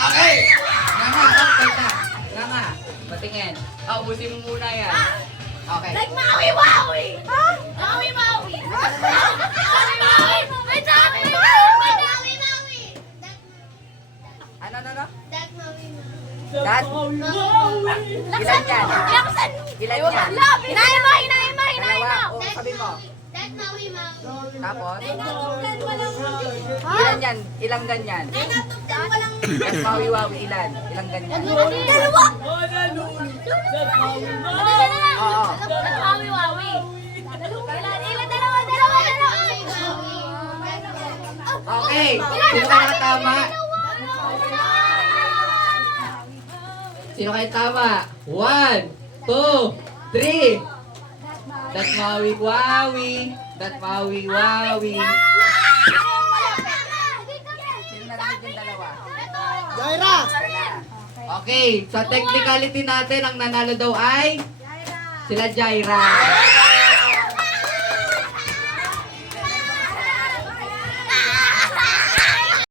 Okay! Nga, okay na. Nga. Patingin. Ubusin mo muna yan. Okay. Like Maui-Waui! Ha? Maui-Waui! Maui-Waui! May Maui-Waui! Maui-Waui! Ano? That Maui-Waui. That? Ilan yan? Laksan! Ilan yan? Hinahin mo! Hinahin mo! Hinahin Dalawa. mo! O, sabi mo. That Maui-Waui. Tapos? Natuplan walang... Ilan yan? Ilang ganyan? Natuplan walang... At mawi-wawi ilan? Ilang ganyan? Dalawa! Oo. That Maui-Waui. Ilan? Dalawa! Okay. Sino kaya tama? Sino kaya tama? 1, 2, 3. That mawi-wawi. That mawi-wawi. Sino narinig yung dalawa? Jaira! Okay, sa technicality natin, ang nanalo daw ay sila Jaira.